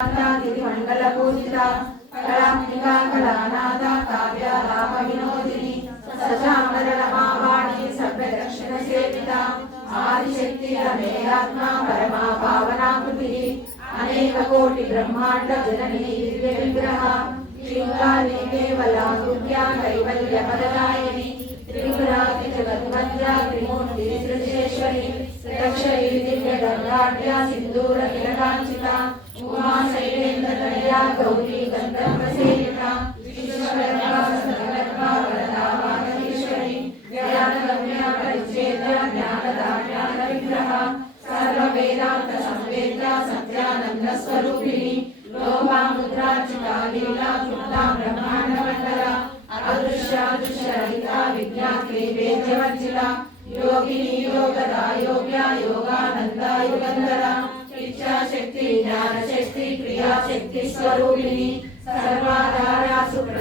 मंडल पूजिता कलात्मिका कलानादा काव्यालाप विनोदिनी सचामरलमावाणी सर्वदक्षिण सेविता आदिशक्ति अमेयात्मा परमा पावना कृतिः अनेक कोटि ब्रह्मांड जननी दिव्य विग्रह श्रीकाली केवला दुर्गा कैवल्य पददायिनी त्रिपुराति जगद्वन्द्या त्रिमूर्ति सृजेश्वरी रक्षरी दिव्य गंगाढ्या सिंदूर तिलकांचिता उमा शैलेन्द्र तनया गौरी गंधर्व सेविता विश्वकर्मा सर्वकर्मा वरदा वागीश्वरी ज्ञानगम्या परिच्छेद्या ज्ञानदा ज्ञान विग्रह सर्व वेदांत संवेद्या सत्यानंद स्वरूपिणी लोभामुद्रार्चिता लीला चुक्ता ब्रह्मांड मंडला अदृश्यादृश्यरहिता विज्ञात्री वेद्यवर्जिता योगिनी योगदा योग्या योगानंदा युगंधरा इच्छा शक्ति ज्ञान शक्ति क्रिया शक्ति स्वरूपिणी सर्वाधारा सुप्र